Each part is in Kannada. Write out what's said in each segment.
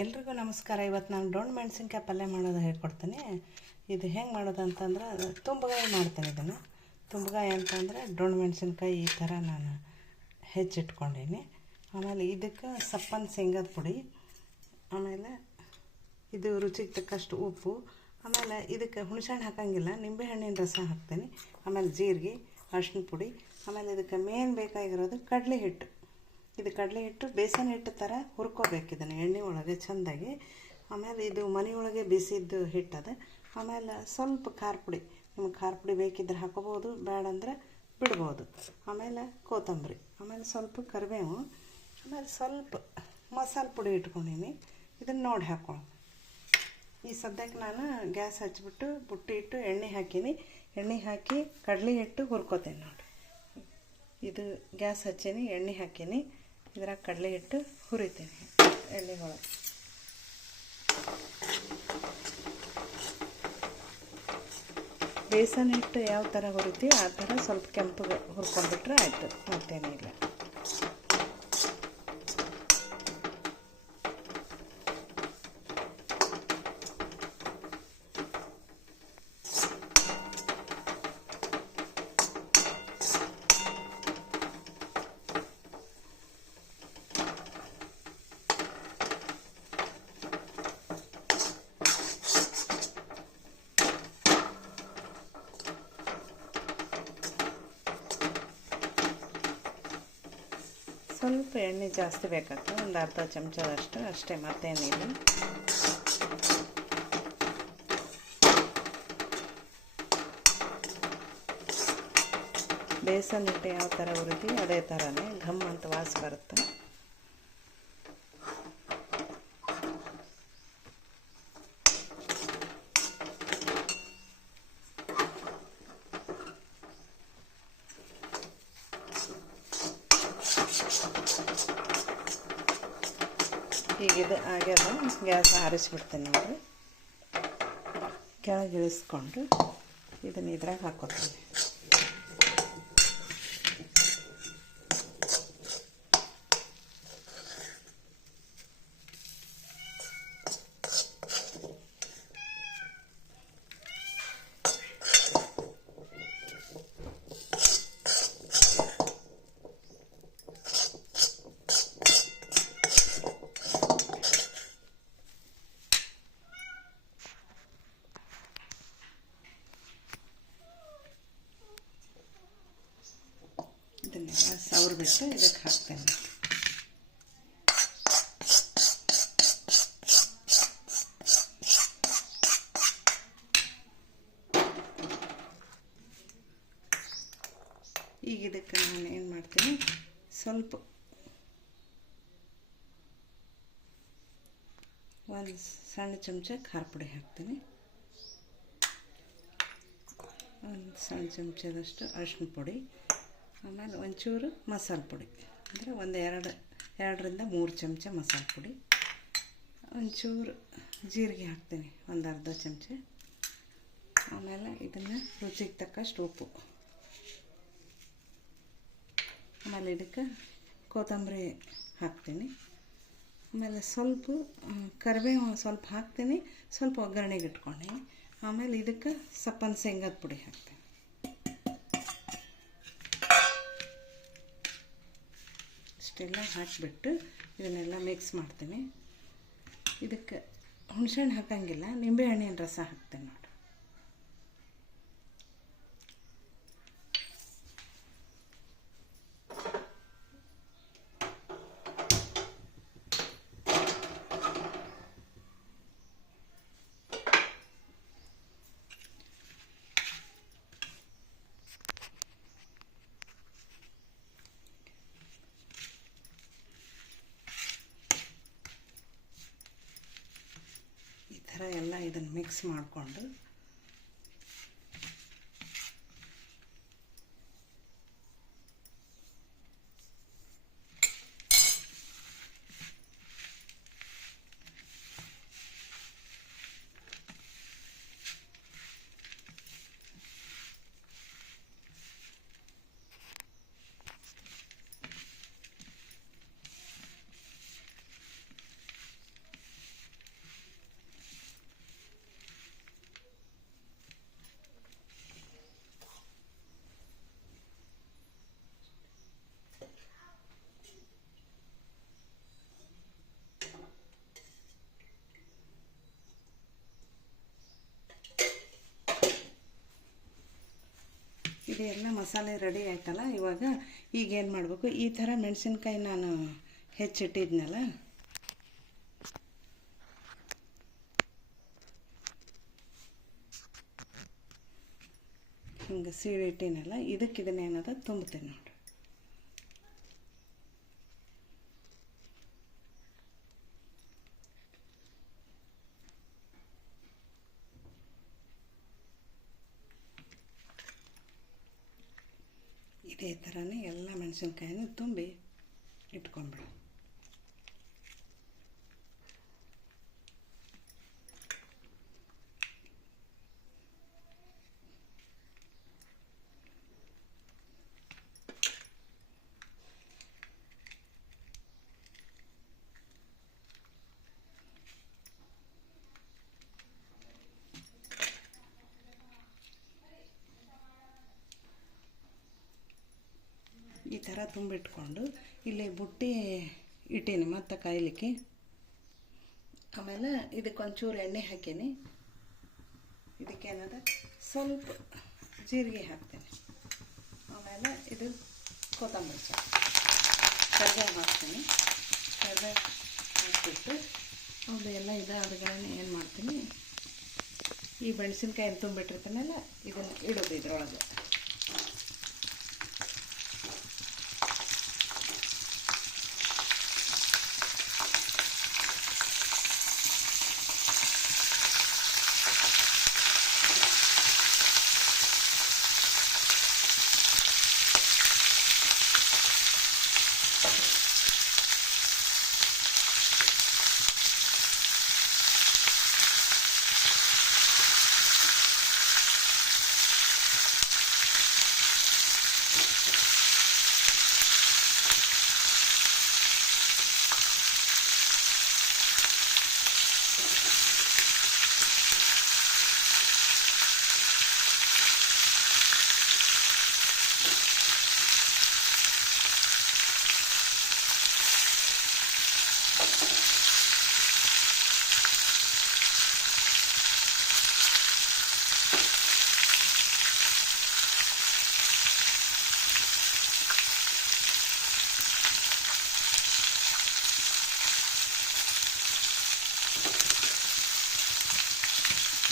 ಎಲ್ರಿಗೂ ನಮಸ್ಕಾರ. ಇವತ್ತು ನಾನು ಡೊಣ್ ಮೆಣಸಿನ್ಕಾಯಿ ಪಲ್ಯ ಮಾಡೋದು ಹೇಳ್ಕೊಡ್ತೀನಿ. ಇದು ಹೆಂಗೆ ಮಾಡೋದು ಅಂತಂದ್ರೆ ತುಂಬಗಾಯಿ ಮಾಡ್ತೀನಿ. ಇದನ್ನು ತುಂಬಗಾಯಿ ಅಂತಂದರೆ ಡೊಣ್ ಮೆಣಸಿನ್ಕಾಯಿ ಈ ಥರ ನಾನು ಹೆಚ್ಚಿಟ್ಕೊಂಡೀನಿ. ಆಮೇಲೆ ಇದಕ್ಕೆ ಸಪ್ಪನ ಶೇಂಗಾದ ಪುಡಿ, ಆಮೇಲೆ ಇದು ರುಚಿಗೆ ತಕ್ಕಷ್ಟು ಉಪ್ಪು, ಆಮೇಲೆ ಇದಕ್ಕೆ ಹುಣಸೆಹಣ್ಣು ಹಾಕೋಂಗಿಲ್ಲ, ನಿಂಬೆಹಣ್ಣಿನ ರಸ ಹಾಕ್ತೀನಿ, ಆಮೇಲೆ ಜೀರಿಗೆ, ಅರಿಶಿನ ಪುಡಿ, ಆಮೇಲೆ ಇದಕ್ಕೆ ಮೇನ್ ಬೇಕಾಗಿರೋದು ಕಡಲೆ ಹಿಟ್ಟು. ಇದು ಕಡಲೆ ಹಿಟ್ಟು ಬೇಸನ್ ಹಿಟ್ಟು ಥರ ಹುರ್ಕೋಬೇಕು ಇದನ್ನು ಎಣ್ಣೆ ಒಳಗೆ ಚೆಂದಾಗಿ. ಆಮೇಲೆ ಇದು ಮನೆಯೊಳಗೆ ಬಿಸಿದ್ದು ಹಿಟ್ಟದ. ಆಮೇಲೆ ಸ್ವಲ್ಪ ಖಾರ ಪುಡಿ, ನಿಮ್ಗೆ ಖಾರ ಪುಡಿ ಬೇಕಿದ್ರೆ ಹಾಕೋಬೋದು, ಬೇಡಂದ್ರೆ ಬಿಡ್ಬೋದು. ಆಮೇಲೆ ಕೊತ್ತಂಬರಿ, ಆಮೇಲೆ ಸ್ವಲ್ಪ ಕರಿಬೇವು, ಆಮೇಲೆ ಸ್ವಲ್ಪ ಮಸಾಲೆ ಪುಡಿ ಇಟ್ಕೊಂಡೀನಿ. ಇದನ್ನು ನೋಡಿ ಹಾಕ್ಕೊಳ್ಳಿ. ಈ ಸದ್ಯಕ್ಕೆ ನಾನು ಗ್ಯಾಸ್ ಹಚ್ಚಿಬಿಟ್ಟು ಬುಟ್ಟಿ ಇಟ್ಟು ಎಣ್ಣೆ ಹಾಕೀನಿ. ಎಣ್ಣೆ ಹಾಕಿ ಕಡಲೆ ಹಿಟ್ಟು ಹುರ್ಕೋತೀನಿ ನೋಡಿ. ಇದು ಗ್ಯಾಸ್ ಹಚ್ಚೀನಿ, ಎಣ್ಣೆ ಹಾಕೀನಿ, ಇದ್ರಾಗ ಕಡಲೆ ಹಿಟ್ಟು ಹುರಿತೀನಿ ಎಣ್ಣೆ ಒಳಗೆ. ಬೇಸನ್ ಹಿಟ್ಟು ಯಾವ ಥರ ಹುರಿತೀವಿ ಆ ಥರ ಸ್ವಲ್ಪ ಕೆಂಪಗೆ ಹುರ್ಕೊಂಡ್ಬಿಟ್ರೆ ಆಯಿತು, ಮತ್ತೇನಿಲ್ಲ. ಸ್ವಲ್ಪ ಎಣ್ಣೆ ಜಾಸ್ತಿ ಬೇಕಾಗ್ತದೆ, ಒಂದು ಅರ್ಧ ಚಮಚದಷ್ಟು ಅಷ್ಟೇ, ಮತ್ತೇನಿಲ್ಲ. ಬೇಸನ್ ಹಿಟ್ಟು ಯಾವ ಥರ ಹುರಿತೀವಿ ಅದೇ ಥರನೇ ಘಮ್ ಅಂತ ವಾಸ ಬರುತ್ತೆ. ಹೀಗಿದೆ ಆಗ್ಯದ. ಗ್ಯಾಸ್ ಆರಿಸ್ಬಿಡ್ತೀನಿ ನೋಡಿರಿ. ಕೆಳಗೆ ಇಳಿಸ್ಕೊಂಡು ಇದನ್ನು ಇದ್ರಾಗ ಹಾಕೋತೀನಿ. ಇದನ್ನೆಲ್ಲ ಸವರ್ಬಿಟ್ಟು ಇದಕ್ಕೆ ಹಾಕ್ತೇನೆ. ಈಗ ಇದಕ್ಕೆ ನಾನು ಏನು ಮಾಡ್ತೀನಿ, ಸ್ವಲ್ಪ ಒಂದು ಸಣ್ಣ ಚಮಚ ಖಾರ ಪುಡಿ ಹಾಕ್ತೀನಿ, ಒಂದು ಸಣ್ಣ ಚಮಚದಷ್ಟು ಅರಿಶಿನ ಪುಡಿ, ಆಮೇಲೆ ಒಂಚೂರು ಮಸಾಲೆ ಪುಡಿ, ಅಂದರೆ ಎರಡರಿಂದ 3 ಚಮಚ ಮಸಾಲೆ ಪುಡಿ, ಒಂಚೂರು ಜೀರಿಗೆ ಹಾಕ್ತೀನಿ, ಒಂದು ಅರ್ಧ ಚಮಚ, ಆಮೇಲೆ ಇದನ್ನು ರುಚಿಗೆ ತಕ್ಕಷ್ಟು ಉಪ್ಪು, ಆಮೇಲೆ ಇದಕ್ಕೆ ಕೊತ್ತಂಬರಿ ಹಾಕ್ತೀನಿ, ಆಮೇಲೆ ಸ್ವಲ್ಪ ಕರಿಬೇವು ಸ್ವಲ್ಪ ಹಾಕ್ತೀನಿ, ಸ್ವಲ್ಪ ಒಗ್ಗರಣೆಗೆ ಇಟ್ಕೊಂಡೀನಿ, ಆಮೇಲೆ ಇದಕ್ಕೆ ಸಪ್ಪನ ಶೇಂಗಾದ ಪುಡಿ ಹಾಕ್ತೀನಿ. ಇಷ್ಟೆಲ್ಲ ಹಾಕಿಬಿಟ್ಟು ಇದನ್ನೆಲ್ಲ ಮಿಕ್ಸ್ ಮಾಡ್ತೀನಿ. ಇದಕ್ಕೆ ಹುಣಸೆಹಣ್ಣು ಹಾಕೋಂಗಿಲ್ಲ, ನಿಂಬೆಹಣ್ಣಿನ ರಸ ಹಾಕ್ತೀನಿ ನೋಡಿ. ಎಲ್ಲ ಇದನ್ನು ಮಿಕ್ಸ್ ಮಾಡಿಕೊಂಡು ಇದೆಲ್ಲ ಮಸಾಲೆ ರೆಡಿ ಆಯ್ತಲ್ಲ. ಇವಾಗ ಈಗೇನು ಮಾಡಬೇಕು, ಈ ಥರ ಮೆಣಸಿನ್ಕಾಯಿ ನಾನು ಹೆಚ್ಚಿಟ್ಟಿದ್ನಲ್ಲ, ಹಿಂಗೆ ಸೀಳಿಟ್ಟಿನಲ್ಲ, ಇದನ್ನೇನದ ತುಂಬ್ತೇನೆ ನೋಡಿ. ಇದೇ ಥರನೇ ಎಲ್ಲ ಮೆಣಸಿನ್ಕಾಯಿನೂ ತುಂಬಿ ಇಟ್ಕೊಂಡ್ಬಿಡು. ಈ ಥರ ತುಂಬಿಟ್ಕೊಂಡು ಇಲ್ಲಿ ಬುಟ್ಟಿ ಇಟ್ಟೀನಿ ಮತ್ತು ಕಾಯ್ಲಿಕ್ಕೆ. ಆಮೇಲೆ ಇದಕ್ಕೊಂಚೂರು ಎಣ್ಣೆ ಹಾಕೀನಿ. ಇದಕ್ಕೇನದ ಸ್ವಲ್ಪ ಜೀರಿಗೆ ಹಾಕ್ತೇನೆ. ಆಮೇಲೆ ಇದು ಕೊತ್ತಂಬರಿ ಸೊಪ್ಪು, ಕರಿಬೇವು ಹಾಕ್ತೀನಿ. ಕರಿಬೇವು ಹಾಕ್ಬಿಟ್ಟು ಅದೆಲ್ಲ ಇದಾದ್ಗಳನ್ನ ಏನು ಮಾಡ್ತೀನಿ, ಈ ಮೆಣಸಿನ್ಕಾಯಿ ತುಂಬಿಟ್ಟಿರ್ತೀನಲ್ಲ, ಇದನ್ನು ಇಡೋದು ಇದ್ರೊಳಗೆ.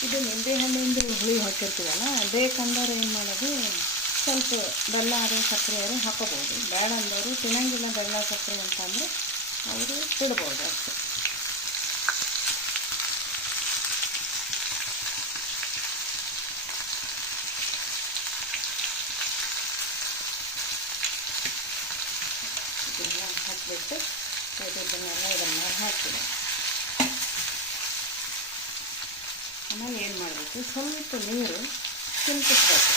ಇದು ನಿಂಬೆಹಣ್ಣಿಂದು ಹುಳಿ ಹಾಕಿರ್ತೀವಲ್ಲ, ಬೇಕಂದವ್ರು ಏನು ಮಾಡೋದು, ಸ್ವಲ್ಪ ಬೆಲ್ಲ ಅರೆ ಸಕ್ಕರೆ ಅರೆ ಹಾಕೋಬೋದು. ಬೇಡ ಅಂದವರು ತಿನ್ನಂಗಿಲ್ಲ ಬೆಲ್ಲ ಸಕ್ಕರೆ ಅಂತಂದರೆ ಅವರು ಬಿಡ್ಬೋದು ಅಷ್ಟೆ. ಇದೆಲ್ಲ ಹಾಕಿಬಿಟ್ಟು ಇದನ್ನೆಲ್ಲ ಹಾಕ್ತೀನಿ. ಆಮೇಲೆ ಏನು ಮಾಡಬೇಕು, ಸ್ವಲ್ಪ ನೀರು ಚಿಮ್ಕಿಸ್ಬೇಕು.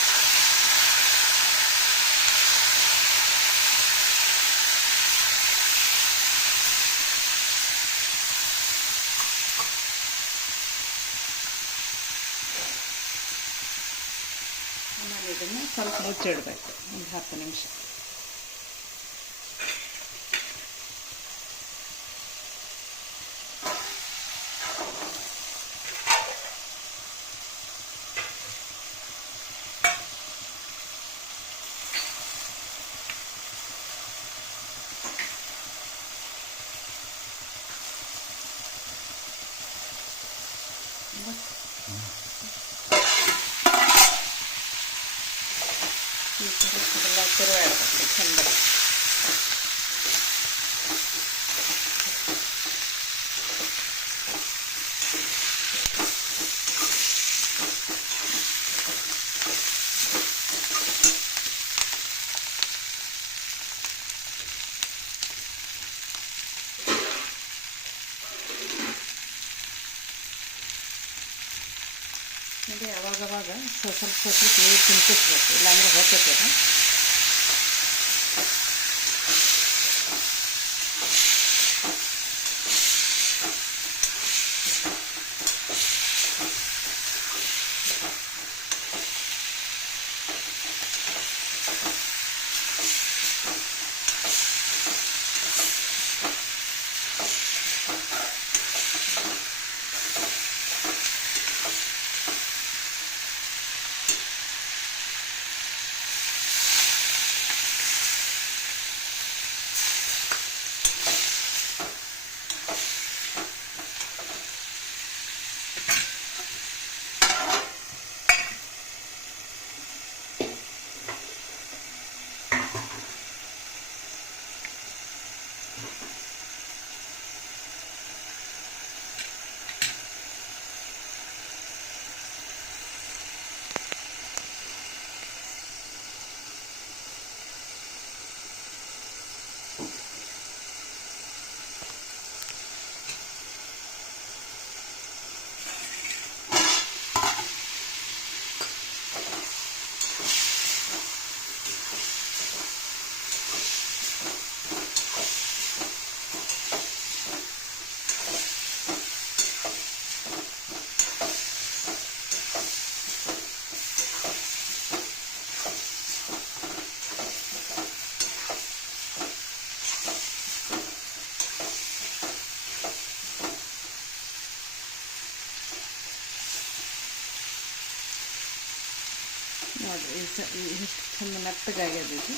ಆಮೇಲೆ ಇದನ್ನು ಸ್ವಲ್ಪ ಮುಚ್ಚಿಡಬೇಕು ಒಂದು 10 ನಿಮಿಷ. ಈ ಥರ ಎಲ್ಲ ತಿರುವಾಡಬೇಕು ಚೆಂದ. ಇದು ಅವಾಗವಾಗ ಸ್ವಲ್ಪ ನೀರು ಚಿಮ್ಕಿಸ್ಬೇಕು, ಇಲ್ಲಾಂದರೆ ಹೊತ್ತೈತದ. ನೋಡಿರಿ ಇಷ್ಟು ಚಂದ ಮೆತ್ತಗಾಗ್ಯದ ಇದು.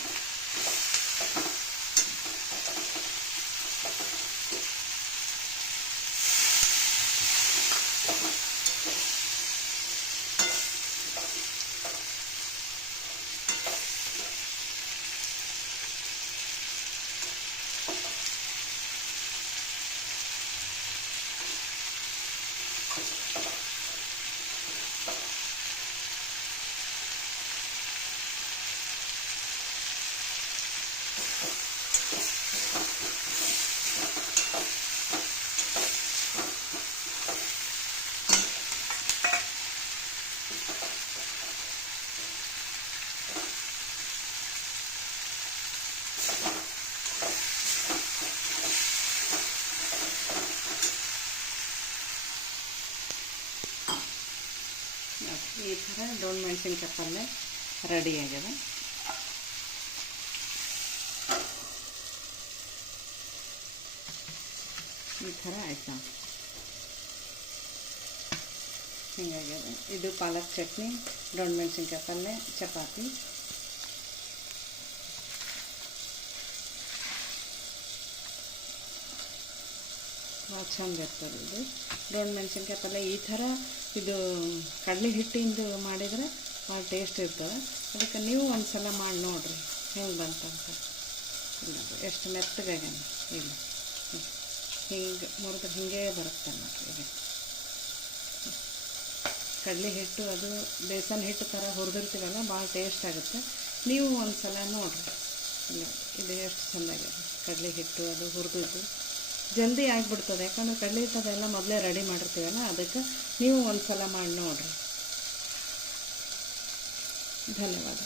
ಈ ಥರ ಡೊಣ್ ಮೆಣಸಿನ್ಕಾಯಿ ಪಲ್ಯ ರೆಡಿ ಆಗ್ಯದ. ಈ ಥರ ಆಯ್ತು. ಹಿಂಗಾಗ್ಯದ. ಇದು ಪಾಲಕ್ ಚಟ್ನಿ, ಡೊಣ್ ಮೆಣಸಿನ್ಕಾಯಿ ಪಲ್ಯ, ಚಪಾತಿ. ಭಾಳ ಚಂದ ಇರ್ತದೆ ಇದು ಡೊಣ್ ಮೆಣಸಿನ್ಕಾಯಿ ಪಲ್ಯ. ಈ ಥರ ಇದು ಕಡಲೆ ಹಿಟ್ಟಿಂದು ಮಾಡಿದರೆ ಭಾಳ ಟೇಸ್ಟ್ ಇರ್ತದೆ. ಅದಕ್ಕೆ ನೀವು ಒಂದು ಸಲ ಮಾಡಿ ನೋಡಿರಿ ಹೆಂಗೆ ಬಂತಂತ. ಇಲ್ಲ ಎಷ್ಟು ಮೆತ್ತಗಾಗ್ಯಾನ. ಇಲ್ಲ ಹಿಂಗೆ ಮುರಿದ್ರೆ ಹಿಂಗೆ ಬರುತ್ತೆ ನೋಡಿರಿ. ಕಡಲೆ ಹಿಟ್ಟು ಅದು ಬೇಸನ್ ಹಿಟ್ಟು ಥರ ಹುರಿದಿರ್ತೀವಲ್ಲ, ಭಾಳ ಟೇಸ್ಟ್ ಆಗುತ್ತೆ. ನೀವು ಒಂದು ಸಲ ನೋಡಿರಿ. ಇಲ್ಲ ಇದು ಎಷ್ಟು ಚೆಂದಾಗ್ಯದ. ಕಡಲೆ ಹಿಟ್ಟು ಅದು ಹುರಿದಿದ್ದು ಜಲ್ದಿ ಆಗಿಬಿಡ್ತದೆ. ಯಾಕಂದ್ರೆ ಕಡಲೆ ಹಿಟ್ಟು ಅದೆಲ್ಲ ಮೊದಲೇ ರೆಡಿ ಮಾಡಿರ್ತೀವಲ್ಲ, ಅದಕ್ಕೆ ನೀವು ಒಂದು ಸಲ ಮಾಡಿ ನೋಡಿರಿ. ಧನ್ಯವಾದ.